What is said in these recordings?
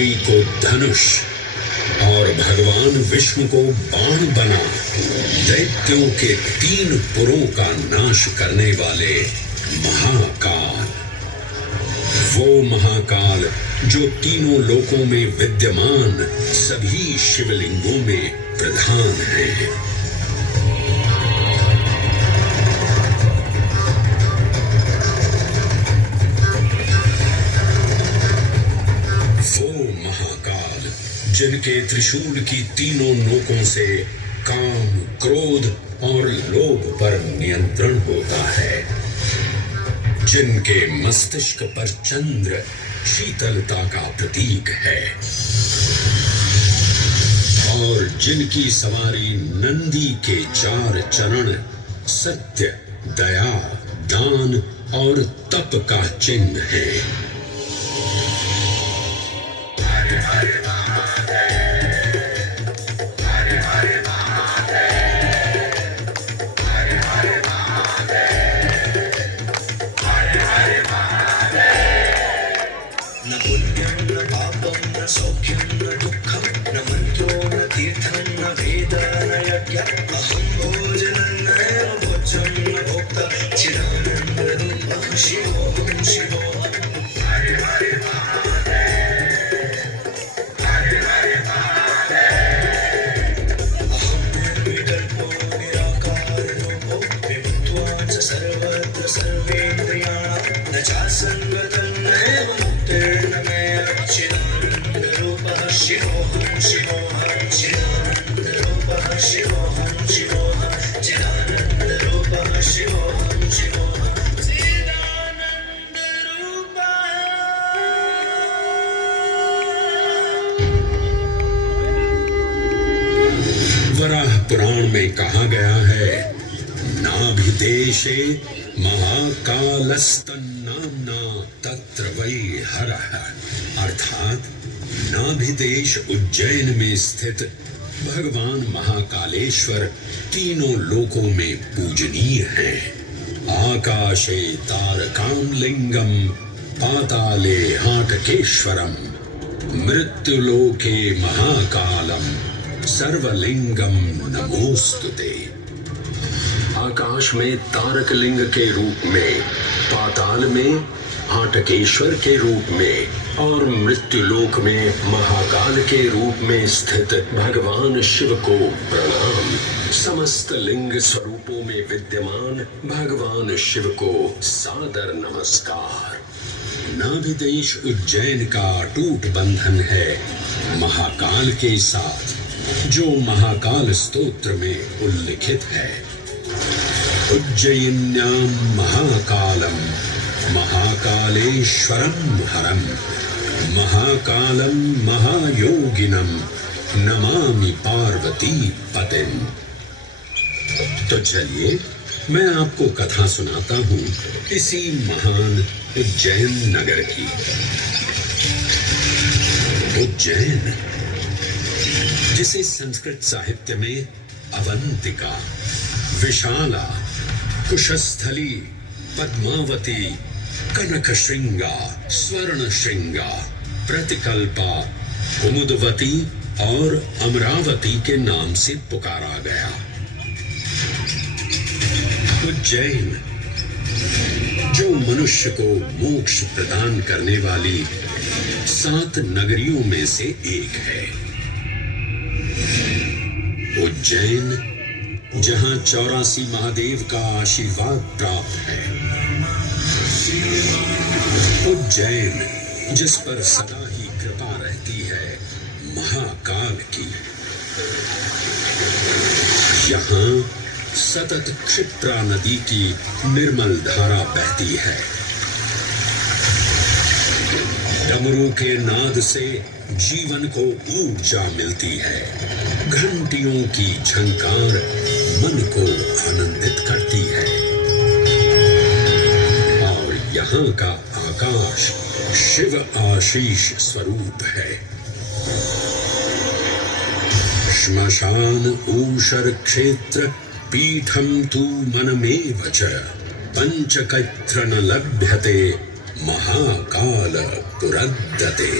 पृथ्वी को धनुष और भगवान विष्णु को बाण बना दैत्यों के 3 पुरों का नाश करने वाले महाकाल। वो महाकाल जो तीनों लोकों में विद्यमान सभी शिवलिंगों में प्रधान है। वो महाकाल जिनके त्रिशूल की तीनों नोकों से काम, क्रोध और लोभ पर नियंत्रण होता है, जिनके मस्तिष्क पर चंद्र शीतलता का प्रतीक है और जिनकी सवारी नंदी के 4 चरण सत्य, दया, दान और तप का चिन्ह है। न पुण्यं न पापं न सौख्यं न दुःखं न मन्त्रो न तीर्थं न वेदः न यज्ञः अहं भोजनं नैव भोज्यं न भोक्ता चिदानन्दरूपः शिवोऽहं शिवोऽहम्। हरे हरे महादेव, हरे हरे महादेव। अहं निर्विकल्पो निराकाररूपो विभुत्वान् च सर्वत्र सर्वेन्द्रियाणां न चासङ्गतं नैव मुक्तिर्न मे चिदानन्दरूपः शिवोऽहं शिवोऽहं चिदानन्दरूपः शिवोऽहं शिवोऽहं चिदानन्दरूपः शिवोऽहं शिवोऽहं वराह पुराण में कहा गया है, नाभिदेशे महाकालस्तन्नाम्ना तत्र वै हरः, अर्थात नाभिदेश उज्जैन में स्थित भगवान महाकालेश्वर तीनों लोकों में पूजनीय हैं। आकाशे तारकामलिंगम पाताले हाटकेश्वरम मृत्युलोके महाकालम सर्वलिंगम नमोस्तुते। आकाश में तारक लिंग के रूप में, पाताल में हाटकेश्वर के रूप में और मृत्युलोक में महाकाल के रूप में स्थित भगवान शिव को प्रणाम। समस्त लिंग स्वरूपों में विद्यमान भगवान शिव को सादर नमस्कार। नाभिदेश उज्जैन का अटूट बंधन है महाकाल के साथ, जो महाकाल स्तोत्र में उल्लिखित है। उज्जयिन्यां महाकालम महाकालेश्वरम हरम महाकालम महायोगिनम नमामि पार्वती पतिम। तो चलिए मैं आपको कथा सुनाता हूँ इसी महान उज्जैन नगर की। उज्जैन, जिसे संस्कृत साहित्य में अवंतिका, विशाला, कुशस्थली, पद्मावती, कनकश्रृंगा, स्वर्णश्रृंगा, प्रतिकल्पा, कुमुदवती और अमरावती के नाम से पुकारा गया। उज्जैन, जो मनुष्य को मोक्ष प्रदान करने वाली 7 नगरियों में से एक है। उज्जैन, जहां 84 महादेव का आशीर्वाद प्राप्त है। उज्जैन, जिस पर सदा ही कृपा रहती है महाकाल की। यहाँ सतत क्षिप्रा नदी की निर्मल धारा बहती है। डमरू के नाद से जीवन को ऊर्जा मिलती है। घंटियों की झंकार मन को आनंदित करती है और यहाँ का आकाश शिव आशीष स्वरूप है। श्मशान ऊषर क्षेत्र पीठम तू मनमेव च पंचकैत्र न लभ्यते महाकाल पुरद्दते।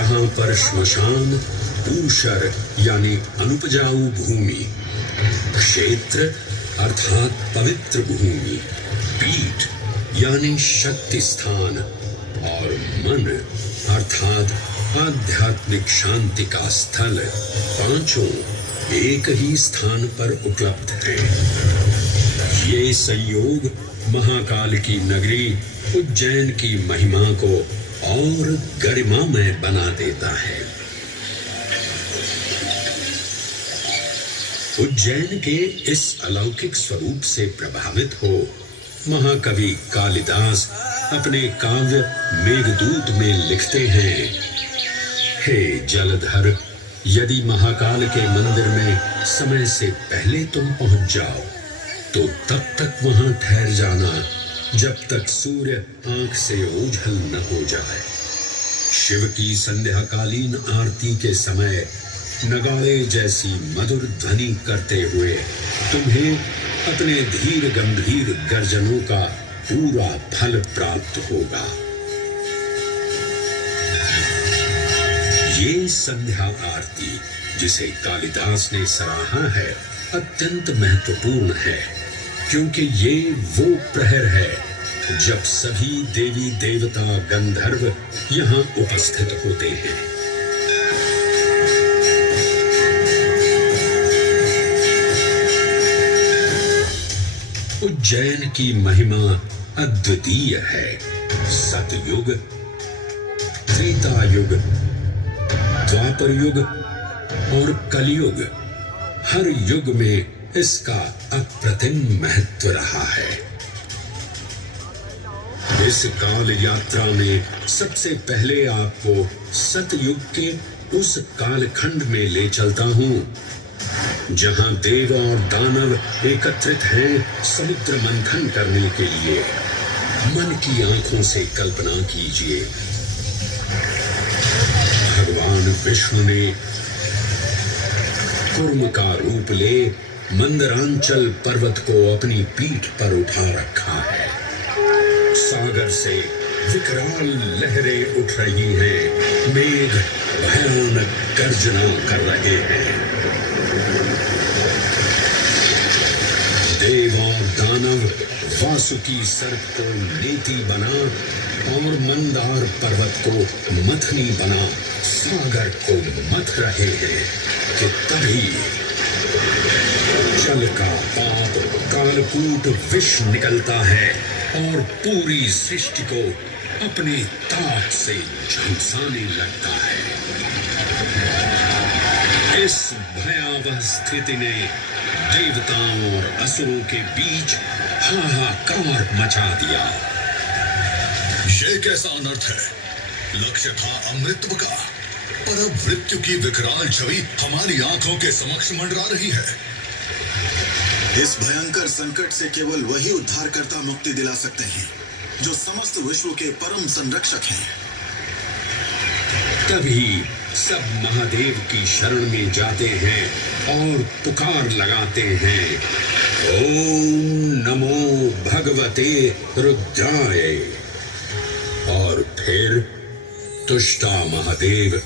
यहाँ पर श्मशान, ऊषर यानी अनुपजाऊ भूमि, क्षेत्र अर्थात पवित्र भूमि, पीठ यानी शक्ति स्थान और मन अर्थात आध्यात्मिक शांति का स्थल, पांचों एक ही स्थान पर उपलब्ध है। ये संयोग महाकाल की नगरी उज्जैन की महिमा को और गरिमामय बना देता है। उज्जैन के इस अलौकिक स्वरूप से प्रभावित हो महाकवि कालिदास अपने काव्य मेघदूत में लिखते हैं, हे जलधर, यदि महाकाल के मंदिर में समय से पहले तुम पहुंच जाओ तो तब तक वहां ठहर जाना जब तक सूर्य आंख से ओझल न हो जाए। शिव की संध्याकालीन आरती के समय नगाड़े जैसी मधुर ध्वनि करते हुए तुम्हें अपने धीर गंभीर गर्जनों का पूरा फल प्राप्त होगा। ये संध्या आरती जिसे कालिदास ने सराहा है अत्यंत महत्वपूर्ण है, क्योंकि ये वो प्रहर है जब सभी देवी देवता गंधर्व यहाँ उपस्थित होते हैं। उज्जैन की महिमा अद्वितीय है। सतयुग, त्रेता युग, द्वापर युग और कलयुग, हर युग में इसका अप्रतिम महत्व रहा है। इस काल यात्रा में सबसे पहले आपको सतयुग के उस कालखंड में ले चलता हूं जहां देव और दानव एकत्रित हैं समुद्र मंथन करने के लिए। मन की आंखों से कल्पना कीजिए, भगवान विष्णु ने कुर्म का रूप ले मंदरांचल पर्वत को अपनी पीठ पर उठा रखा है। सागर से विकराल लहरें उठ रही हैं, मेघ भयानक गर्जना कर रहे हैं। देव और दानव वासुकी सर्प को नेति बना और मंदार पर्वत को मथनी बना सागर को मथ रहे हैं कि तभी जल का पाप कालकूट विष निकलता है और पूरी सृष्टि को अपने ताप से झुलसाने लगता है। इस भयावह स्थिति ने देवताओं और असुरों के बीच हाहाकार मचा दिया। ये कैसा अनर्थ है? लक्ष्य था अमृतत्व का, पर अब मृत्यु की विकराल छवि हमारी आंखों के समक्ष मंडरा रही है। इस भयंकर संकट से केवल वही उद्धारकर्ता मुक्ति दिला सकते हैं जो समस्त विश्व के परम संरक्षक हैं। तभी सब महादेव की शरण में जाते हैं और पुकार लगाते हैं, ओम नमो भगवते रुद्राय। और फिर तुष्टा महादेव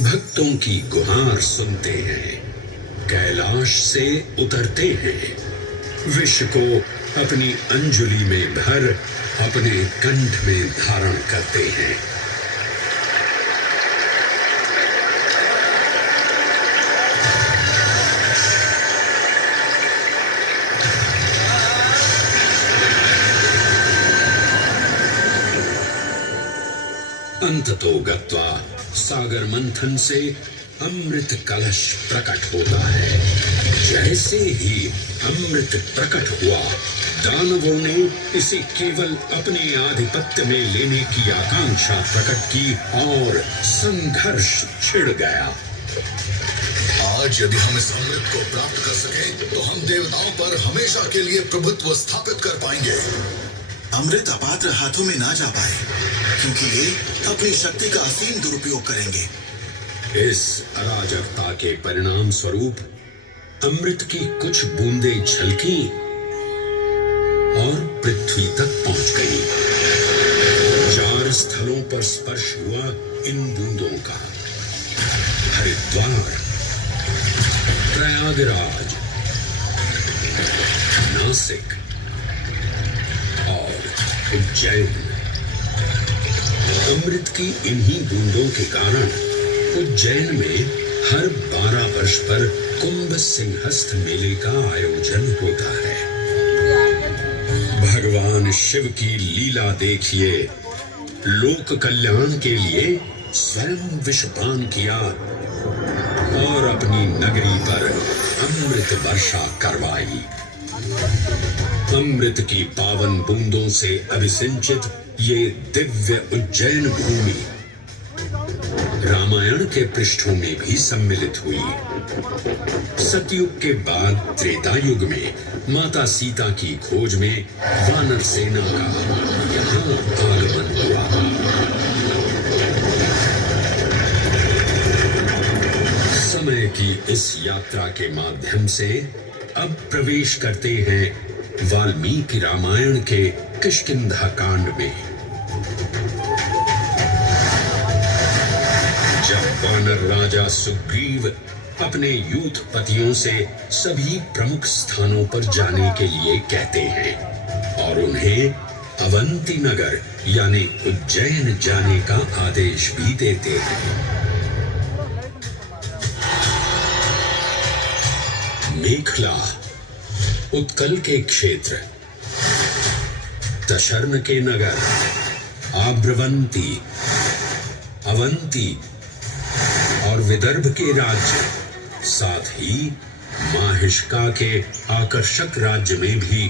भक्तों की गुहार सुनते हैं, कैलाश से उतरते हैं, विष को अपनी अंजुलि में भर अपने कंठ में धारण करते हैं। अंततो गत्वा सागर मंथन से अमृत कलश प्रकट होता है। जैसे ही अमृत प्रकट हुआ, दानवों ने इसे केवल अपने आधिपत्य में लेने की आकांक्षा प्रकट की और संघर्ष छिड़ गया। आज यदि हम इस अमृत को प्राप्त कर सकें, तो हम देवताओं पर हमेशा के लिए प्रभुत्व स्थापित कर पाएंगे। अमृत अपात्र हाथों में ना जा पाए, क्योंकि ये अपनी शक्ति का असीम दुरुपयोग करेंगे। इस अराजकता के परिणाम स्वरूप अमृत की कुछ बूंदें छलकी और पृथ्वी तक पहुंच गई। 4 स्थलों पर स्पर्श हुआ इन बूंदों का। हरिद्वार, प्रयागराज, नासिक और उज्जैन। अमृत की इन्हीं बूंदों के कारण उज्जैन में हर 12 वर्ष पर कुंभ सिंहस्थ मेले का आयोजन होता है। भगवान शिव की लीला देखिए, लोक कल्याण के लिए स्वयं विषपान किया और अपनी नगरी पर अमृत वर्षा करवाई। अमृत की पावन बूंदों से अभिसिंचित ये दिव्य उज्जैन भूमि रामायण के पृष्ठों में भी सम्मिलित हुई। सतयुग के बाद त्रेता युग में माता सीता की खोज में वानर सेना का यहाँ आगमन हुआ। समय की इस यात्रा के माध्यम से अब प्रवेश करते हैं वाल्मीकि रामायण के किष्किंधा कांड में। जब वानर राजा सुग्रीव अपने यूथपतियों से सभी प्रमुख स्थानों पर जाने के लिए कहते हैं और उन्हें अवंती नगर यानी उज्जैन जाने का आदेश भी देते हैं। मेखला उत्कल के क्षेत्र, दशर्न के नगर, आब्रवंती, अवंती और विदर्भ के राज्य, साथ ही माहिष्का के आकर्षक राज्य में भी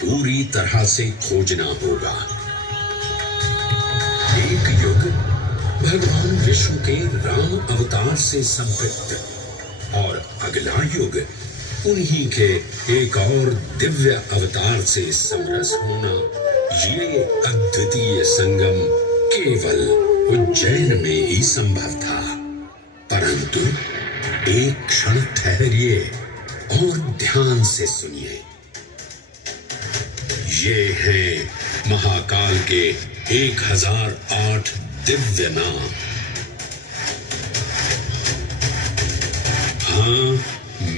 पूरी तरह से खोजना होगा। एक युग भगवान विष्णु के राम अवतार से संपृक्त और अगला युग उन्हीं के एक और दिव्य अवतार से समरस होना, ये अद्वितीय संगम केवल उज्जैन में ही संभव था। परंतु एक क्षण ठहरिए और ध्यान से सुनिए। ये हैं महाकाल के 1008 दिव्य नाम। हाँ,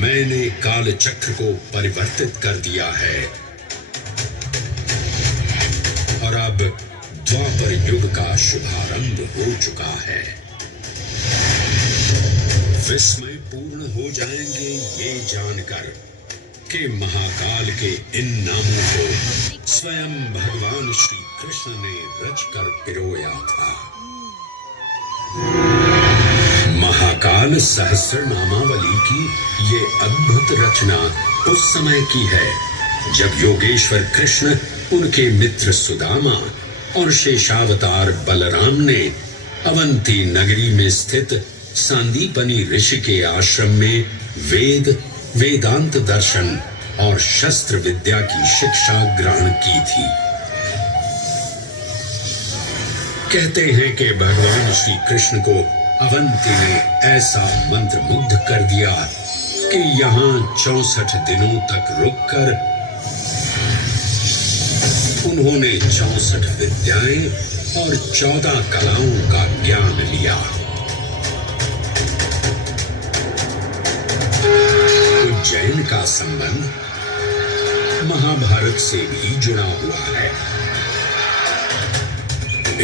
मैंने काल चक्र को परिवर्तित कर दिया है और अब द्वापर युग का शुभारंभ हो चुका है। विस्मय पूर्ण हो जाएंगे ये जानकर कि महाकाल के इन नामों को स्वयं भगवान श्री कृष्ण ने रचकर पिरोया था। महाकाल सहस्र नामावली की ये अद्भुत रचना उस समय की है जब योगेश्वर कृष्ण, उनके मित्र सुदामा और शेषावतार बलराम ने अवंती नगरी में स्थित सांदीपनी ऋषि के आश्रम में वेदांत दर्शन और शस्त्र विद्या की शिक्षा ग्रहण की थी। कहते हैं कि भगवान श्री कृष्ण को अवंती ने ऐसा मंत्र मुग्ध कर दिया कि यहाँ 64 दिनों तक रुककर उन्होंने 64 विद्याएं और 14 कलाओं का ज्ञान लिया। उज्जैन का संबंध महाभारत से भी जुड़ा हुआ है।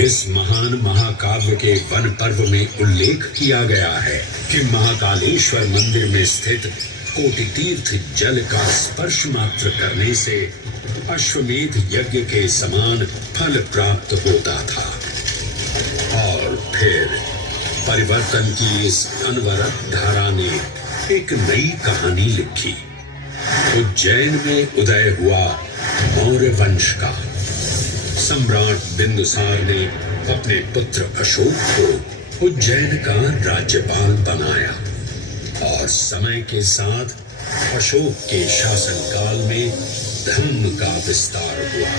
इस महान महाकाव्य के वन पर्व में उल्लेख किया गया है कि महाकालेश्वर मंदिर में स्थित कोटि तीर्थ जल का स्पर्श मात्र करने से अश्वमेध यज्ञ के समान फल प्राप्त होता था। और फिर परिवर्तन की इस अनवरत धारा ने एक नई कहानी लिखी। उज्जैन में उदय हुआ मौर्य वंश का। सम्राट बिंदुसार ने अपने पुत्र अशोक को उज्जैन का राज्यपाल बनाया और समय के साथ अशोक के शासनकाल में धर्म का विस्तार हुआ।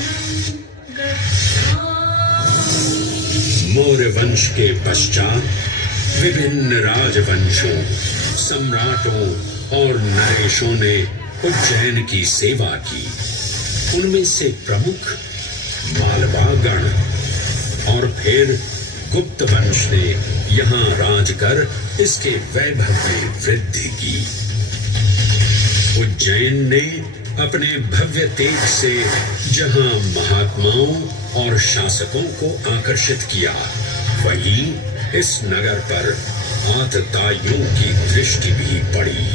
मौर्य वंश के पश्चात विभिन्न राजवंशों, सम्राटों और नरेशों ने उज्जैन की सेवा की। उनमें से प्रमुख मालवागण और फिर गुप्त वंश ने यहाँ राज कर इसके वैभव में वृद्धि की। उज्जैन ने अपने भव्य तेज से जहां महात्माओं और शासकों को आकर्षित किया, वहीं इस नगर पर आतताइयों की दृष्टि भी पड़ी।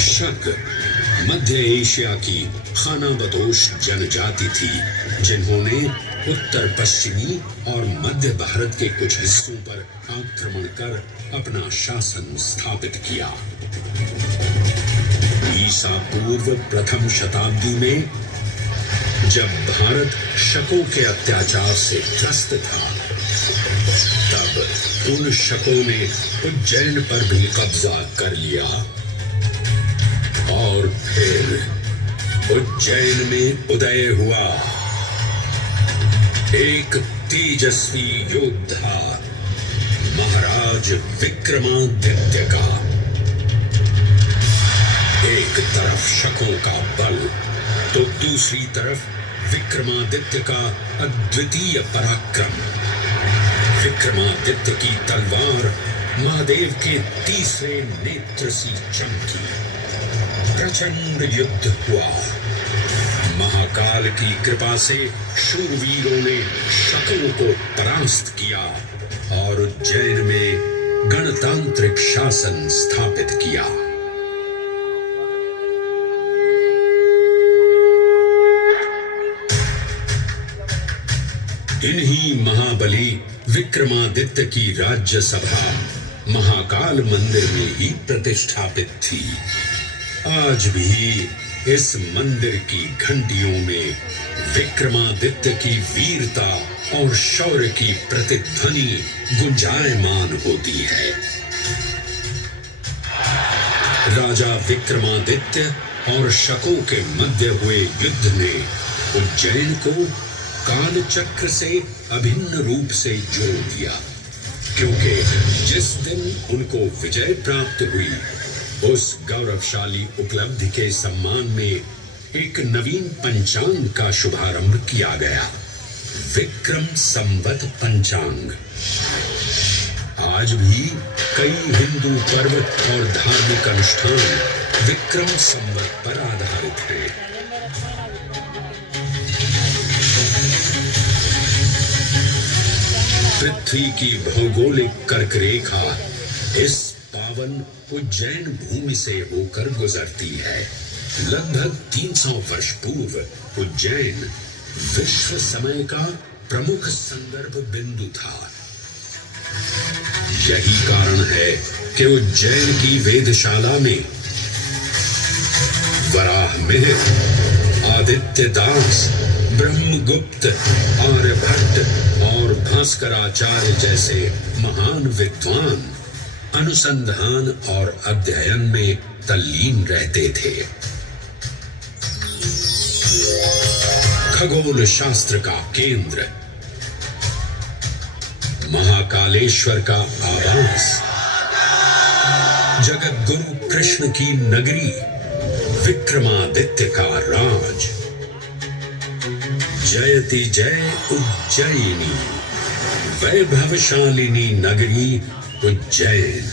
शक मध्य एशिया की खानाबदोश जनजाति थी, जिन्होंने उत्तर पश्चिमी और मध्य भारत के कुछ हिस्सों पर आक्रमण कर अपना शासन स्थापित किया। ईसा पूर्व प्रथम शताब्दी में जब भारत शकों के अत्याचार से त्रस्त था, तब उन शकों ने उज्जैन पर भी कब्जा कर लिया और फिर उज्जैन में उदय हुआ एक तेजस्वी योद्धा, महाराज विक्रमादित्य का। एक तरफ शकों का बल तो दूसरी तरफ विक्रमादित्य का अद्वितीय पराक्रम। विक्रमादित्य की तलवार महादेव के तीसरे नेत्र सी चमकी। प्रचंड युद्ध हुआ। महाकाल की कृपा से शूरवीरों ने शकों को परास्त किया और उज्जैन में गणतांत्रिक शासन स्थापित किया। इन्हीं महाबली विक्रमादित्य की राज्यसभा महाकाल मंदिर में ही प्रतिष्ठापित थी। आज भी इस मंदिर की घंटियों में विक्रमादित्य की वीरता और शौर्य की प्रतिध्वनि गुंजायमान होती है। राजा विक्रमादित्य और शकों के मध्य हुए युद्ध ने उज्जैन को काल चक्र से अभिन्न रूप से जोड़ दिया, क्योंकि जिस दिन उनको विजय प्राप्त हुई, उस गौरवशाली उपलब्धि के सम्मान में एक नवीन पंचांग का शुभारंभ किया गया, विक्रम संवत पंचांग। आज भी कई हिंदू पर्व और धार्मिक अनुष्ठान विक्रम संवत पर आधारित हैं। पृथ्वी की भौगोलिक कर्क रेखा इस पावन उज्जैन भूमि से होकर गुजरती है। लगभग 300 वर्ष पूर्व उज्जैन विश्व समय का प्रमुख संदर्भ बिंदु था। यही कारण है कि उज्जैन की वेधशाला में वराहमिहिर, आदित्य दास, ब्रह्मगुप्त, आर्यभट्ट और भास्कराचार्य जैसे महान विद्वान अनुसंधान और अध्ययन में तल्लीन रहते थे। खगोल शास्त्र का केंद्र, महाकालेश्वर का आवास, जगत गुरु कृष्ण की नगरी, विक्रमादित्य का राज। जयति जय उज्जैनी, वैभवशालिनी नगरी उज्जैन।